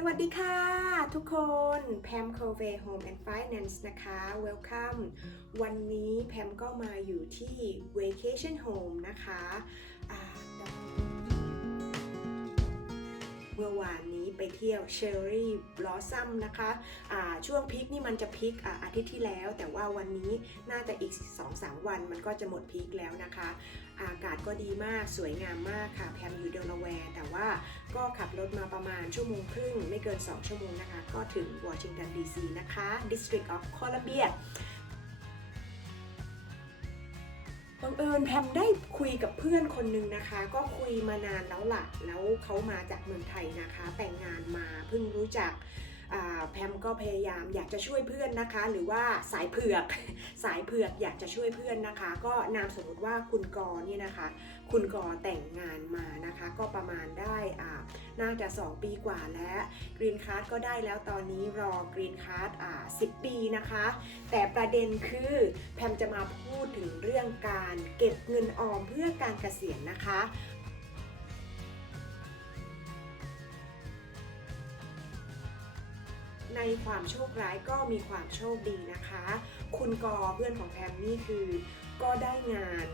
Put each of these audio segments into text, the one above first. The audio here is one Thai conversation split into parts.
สวัสดีค่ะ ทุกคนแพมโคเวโฮมแอนด์ไฟแนนซ์นะคะ Welcome วันนี้แพมก็มาอยู่ที่ Vacation Home นะคะเมื่อวานนี้ ไปเที่ยว Cherry Blossom นะคะช่วงพีคนี่มันจะพีคอ่าอาทิตย์ที่แล้ว แต่ว่าวันนี้น่าจะอีก 2-3 วันมันก็จะหมดพีคแล้วนะคะ อากาศก็ดีมากสวยงามมากค่ะแพมอยู่เดลาแวร์แต่ว่าก็ขับรถมาประมาณชั่วโมงครึ่ง ไม่เกิน 2 ชั่วโมงนะคะ ก็ถึงวอชิงตันดีซีนะคะ District of Columbia บังเอิญแพมได้คุยกับเพื่อนคนหนึ่งนะคะ ก็คุยมานานแล้วล่ะ แล้วเขามาจากเมืองไทยนะคะ แต่งงานมาเพิ่งรู้จัก แพมก็พยายามอยากจะช่วยเพื่อนนะคะ หรือว่าสายเผือกสายเผือกอยากจะช่วยเพื่อนนะคะ ก็นามสมมติว่าคุณกรเนี่ยนะคะ คุณกรแต่งงานมานะคะ ก็ประมาณได้อ่าน่าจะ 2 ปีกว่าแล้วกรีนคาร์ดก็ได้แล้วตอนนี้รอกรีนคาร์ดอ่า10ปีนะคะ แต่ประเด็นคือแพมจะมาพูดถึงเรื่องการเก็บเงินออมเพื่อการเกษียณนะคะ ในความโชคร้ายก็มีความโชคดีนะคะ คุณกอเพื่อนของแพมนี่คือ ก็ได้งาน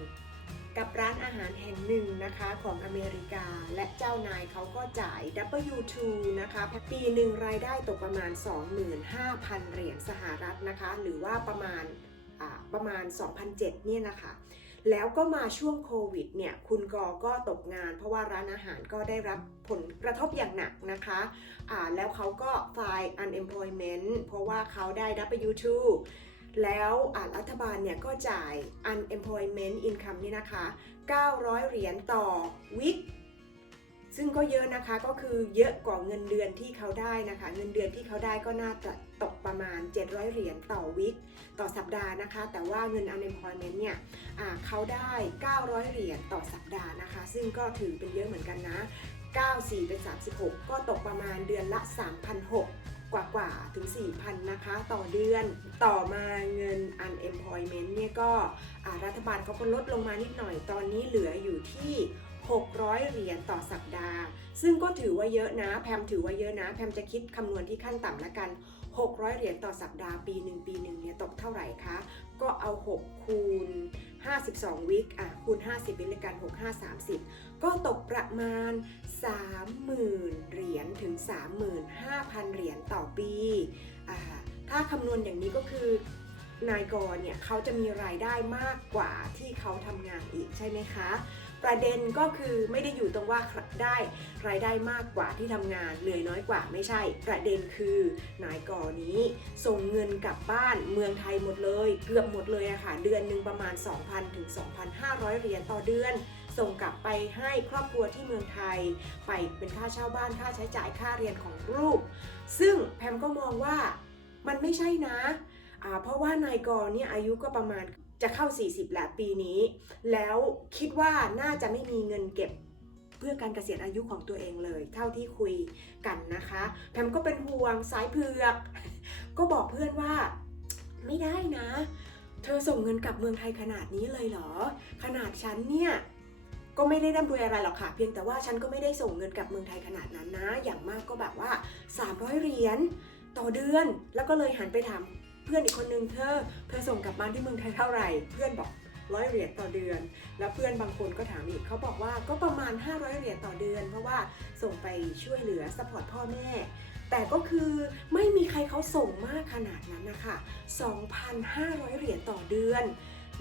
กับร้านอาหารแห่งหนึ่งนะคะของอเมริกา และเจ้านายเขาก็จ่าย W2 นะคะ ปีหนึ่งรายได้ตกประมาณ 25,000 เหรียญสหรัฐนะคะ หรือว่าประมาณประมาณ 2,007เนี่ยนะคะ แล้วก็มาช่วงโควิดเนี่ยคุณกอก็ตกงาน เพราะว่าร้านอาหารก็ได้รับผลกระทบอย่างหนักนะคะอ่าแล้วเขาก็ file unemployment เพราะว่าเขาได้ W2 แล้วอ่ารัฐบาลเนี่ยก็จ่าย unemployment income นี่นะคะ 900 เหรียญต่อวิกซึ่งก็เยอะนะคะก็คือเยอะกว่าเงินเดือนที่เขาได้นะคะ เงินเดือนที่เขาได้ก็น่าจะตก ประมาณ 700 เหรียญต่อวิกต่อสัปดาห์นะคะ แต่ว่าเงิน unemployment เนี่ยเขาได้ 900 เหรียญต่อสัปดาห์นะคะ ซึ่งก็ถือเป็นเยอะเหมือนกันนะ 94 เป็น 36 ก็ตกประมาณเดือนละ 3,600กว่ากว่าๆถึง 4,000 นะคะ ต่อเดือนต่อมาเงิน unemployment เนี่ยก็รัฐบาลเขาก็ลดลงมานิดหน่อยตอนนี้เหลืออยู่ที่ 600 เหรียญต่อสัปดาห์ ซึ่งก็ถือว่าเยอะนะ แพมถือว่าเยอะนะ แพมจะคิดคำนวณที่ขั้นต่ำละกัน 600 เหรียญต่อสัปดาห์ปีหนึ่งปีหนึ่งเนี่ยตกเท่าไหร่คะ ก็เอา 6 คูณ 52 วิกอะคูณ 50 เป็นเลขกัน6 5 30 ก็ตกประมาณ 30,000 เหรียญถึง 35,000 เหรียญต่อปีอ่าถ้าคำนวณอย่างนี้ก็คือนายกรเนี่ยเขาจะมีรายได้มากกว่าที่เขาทำงานอีกใช่ไหมคะ ประเด็นก็คือไม่ได้อยู่ตรงว่าได้รายได้มากกว่าที่ทำงานเหนื่อยน้อยกว่าไม่ใช่ ประเด็นคือนายกอนี้ส่งเงินกลับบ้านเมืองไทยหมดเลย เกือบหมดเลยอะค่ะเดือนหนึ่งประมาณ 2,000ถึง2,500 เหรียญต่อเดือน ส่งกลับไปให้ครอบครัวที่เมืองไทย ไปเป็นค่าเช่าบ้านค่าใช้จ่ายค่าเรียนของลูกซึ่งแพมก็มองว่ามันไม่ใช่นะเพราะว่านายกอเนี่ยอายุก็ประมาณ จะเข้า 40แล้วปีนี้ แล้วคิดว่าน่าจะไม่มีเงินเก็บเพื่อการเกษียณอายุของตัวเองเลย เท่าที่คุยกันนะคะแพมก็เป็นห่วงสายเผือก ก็บอกเพื่อนว่าไม่ได้นะ เธอส่งเงินกลับเมืองไทยขนาดนี้เลยเหรอ ขนาดฉันเนี่ยก็ไม่ได้ร่ำรวยอะไรหรอกค่ะ เพียงแต่ว่าฉันก็ไม่ได้ส่งเงินกลับเมืองไทยขนาดนั้นนะ อย่างมากก็แบบว่า 300 เหรียญต่อเดือน แล้วก็เลยหันไปถาม เพื่อนอีกคนนึงเธอเธอส่งกลับบ้านที่เมืองไทยเท่าไหร่ เพื่อนบอกร้อยเหรียญต่อเดือน แล้วเพื่อนบางคนก็ถามอีกเขาบอกว่าก็ประมาณ 500 เหรียญต่อเดือน เพราะว่าส่งไปช่วยเหลือสปอร์ตพ่อแม่ แต่ก็คือไม่มีใครเขาส่งมากขนาดนั้นนะคะ2,500 เหรียญต่อเดือน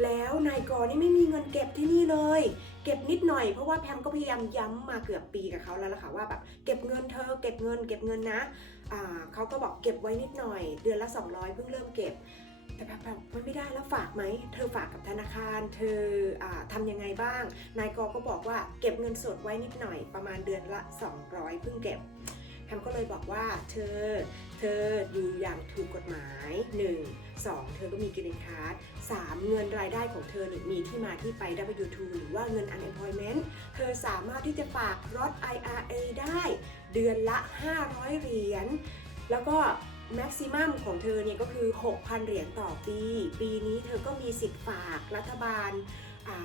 แล้วนายกอนี่ไม่มีเงินเก็บที่นี่เลย เก็บนิดหน่อยเพราะว่าแพมก็พยายามย้ำมาเกือบปีกับเขาแล้วล่ะค่ะว่าแบบเก็บเงินเธอเก็บเงิน เก็บเงินนะ เขาก็บอกเก็บไว้นิดหน่อย เดือนละ 200 เพิ่งเริ่มเก็บ แต่แบบมันไม่ได้แล้วฝากไหม เธอฝากกับธนาคาร เธออทำยังไงบ้าง นายกก็บอกว่าเก็บเงินสดไว้นิดหน่อยประมาณเดือนละ 200 เพิ่งเก็บ แพมก็เลยบอกว่าเธอ เธออยู่อย่างถูกกฎหมาย 1 2 เธอก็มีกรีนคาร์ด3เงินรายได้ของเธอนี่มีที่มาที่ไป W2 หรือว่าเงิน unemployment เธอสามารถที่จะฝากรถ IRA ได้ เดือนละ 500 เหรียญ แล้วก็แม็กซิมัมของเธอเนี่ยก็คือ 6,000 เหรียญต่อปี ปีนี้เธอก็มีสิทธิ์ฝากรัฐบาลา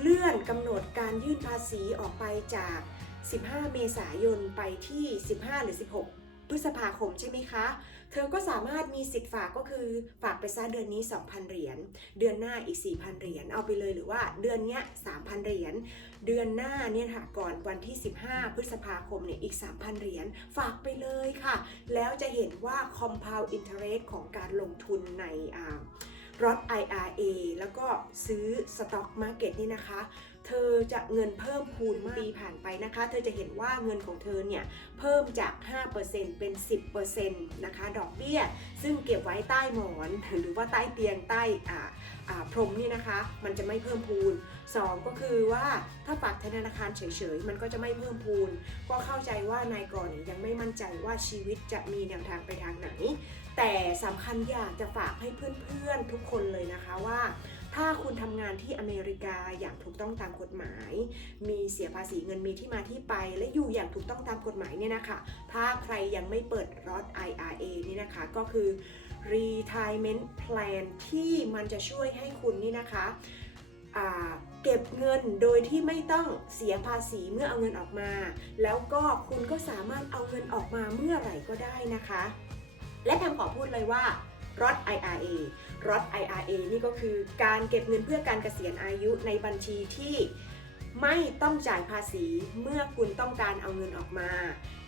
เลื่อนกำหนดการยื่นภาษีออกไปจาก 15 เมษายนไปที่ 15 หรือ 16 พฤษภาคมใช่ไหมคะ เธอก็สามารถมีสิทธิ์ฝากก็คือฝากไปซะเดือนนี้ 2,000 เหรียญ เดือนหน้าอีก 4,000 เหรียญ เอาไปเลยหรือว่าเดือนเนี้ย 3,000 เหรียญ เดือนหน้าเนี่ยค่ะก่อนวันที่ 15 พฤษภาคมเนี่ยอีก 3,000 เหรียญ ฝากไปเลยค่ะ แล้วจะเห็นว่า compound interest ของการลงทุนในอ่ารถ IRA แล้วก็ซื้อ stock market นี่นะคะเธอจะเงินเพิ่มพูนปีผ่านไปนะคะ เธอจะเห็นว่าเงินของเธอเนี่ยเพิ่มจาก 5%เป็น 10%นะคะ ดอกเบี้ย ซึ่งเก็บไว้ใต้หมอนหรือว่าใต้เตียงใต้อ่าอ่าพรมนี่นะคะ มันจะไม่เพิ่มพูน 2 ก็คือว่าถ้าฝากธนาคารเฉยๆ มันก็จะไม่เพิ่มพูน ก็เข้าใจว่านายก่อนยังไม่มั่นใจว่าชีวิตจะมีแนวทางไปทางไหน แต่สำคัญอยากจะฝากให้เพื่อนๆทุกคนเลยนะคะว่าถ้าคุณทำงานที่อเมริกาอย่างถูกต้องตามกฎหมาย มีเสียภาษีเงินมีที่มาที่ไป และอยู่อย่างถูกต้องตามกฎหมายเนี่ยนะคะ ถ้าใครยังไม่เปิดรอด IRA นี่นะคะก็คือ retirement plan ที่มันจะช่วยให้คุณนี่นะคะเก็บเงินโดยที่ไม่ต้องเสียภาษีเมื่อเอาเงินออกมา แล้วก็คุณก็สามารถเอาเงินออกมาเมื่อไหร่ก็ได้นะคะ และแพมขอพูดเลยว่า รถ IRA รถ IRA นี่ก็คือการเก็บเงินเพื่อการเกษียณอายุในบัญชีที่ไม่ต้องจ่ายภาษีเมื่อคุณต้องการเอาเงินออกมา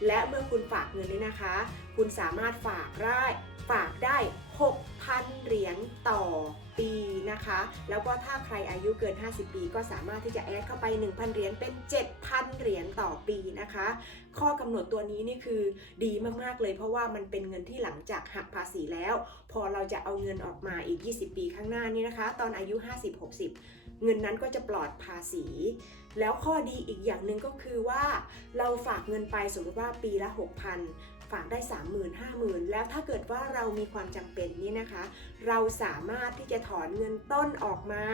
และเมื่อคุณฝากเงินนี่นะคะ คุณสามารถฝากได้ฝากได้ 6,000 เหรียญต่อ ปีนะคะ แล้วก็ถ้าใครอายุเกิน 50 ปี ก็สามารถที่จะแอดเข้าไป 1,000 เหรียญเป็น 7,000 เหรียญต่อปีนะคะ ข้อกำหนดตัวนี้นี่คือดีมากๆเลยเพราะว่ามันเป็นเงินที่หลังจากหักภาษีแล้ว พอเราจะเอาเงินออกมาอีก 20 ปีข้างหน้านี่นะคะ ตอนอายุ 50-60 เงินนั้นก็จะปลอดภาษี แล้วข้อดีอีกอย่างหนึ่งก็คือว่าเราฝากเงินไปสมมติว่าปีละ 6,000 ฝากได้ 30,000 50,000 แล้วถ้าเกิดว่าเรามีความจำเป็นนี่นะคะ เราสามารถที่จะถอนเงินต้นออกมา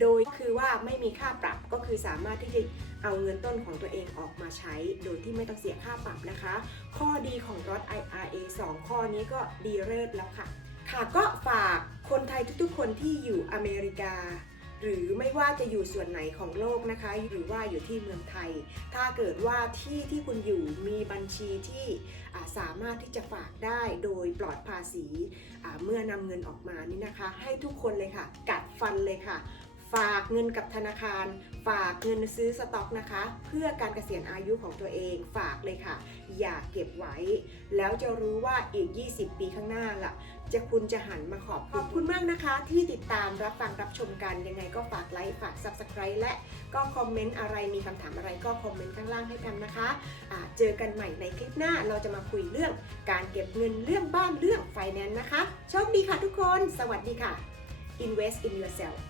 โดยคือว่าไม่มีค่าปรับก็คือสามารถที่จะเอาเงินต้นของตัวเองออกมาใช้ โดยที่ไม่ต้องเสียค่าปรับนะคะ ข้อดีของรถ IRA 2 ข้อนี้ก็ดีเลิศแล้วค่ะ ค่ะก็ฝากคนไทยทุกๆคนที่อยู่อเมริกา หรือไม่ว่าจะอยู่ส่วนไหนของโลกนะคะ หรือว่าอยู่ที่เมืองไทย ถ้าเกิดว่าที่ที่คุณอยู่มีบัญชีที่สามารถที่จะฝากได้โดยปลอดภาษีเมื่อนำเงินออกมานี่นะคะ ให้ทุกคนเลยค่ะ กัดฟันเลยค่ะ ฝากเงินกับธนาคาร ฝากเงินซื้อสต็อกนะคะ เพื่อการเกษียณอายุของตัวเอง ฝากเลยค่ะ อย่าเก็บไว้ แล้วจะรู้ว่าอีก 20 ปีข้างหน้าล่ะ จะคุณจะหันมาขอบขอบคุณมากนะคะ ที่ติดตามรับฟังรับชมกันยังไงก็ฝากไลค์ฝาก Subscribe และก็คอมเมนต์อะไรมีคำถามอะไรก็คอมเมนต์ข้างล่างให้กันนะคะะเจอกันใหม่ในคลิปหน้าเราจะมาคุยเรื่องการเก็บเงินเรื่องบ้านเรื่องไฟแนนซ์นะคะโชคดีค่ะทุกคน สวัสดีค่ะ Invest in yourself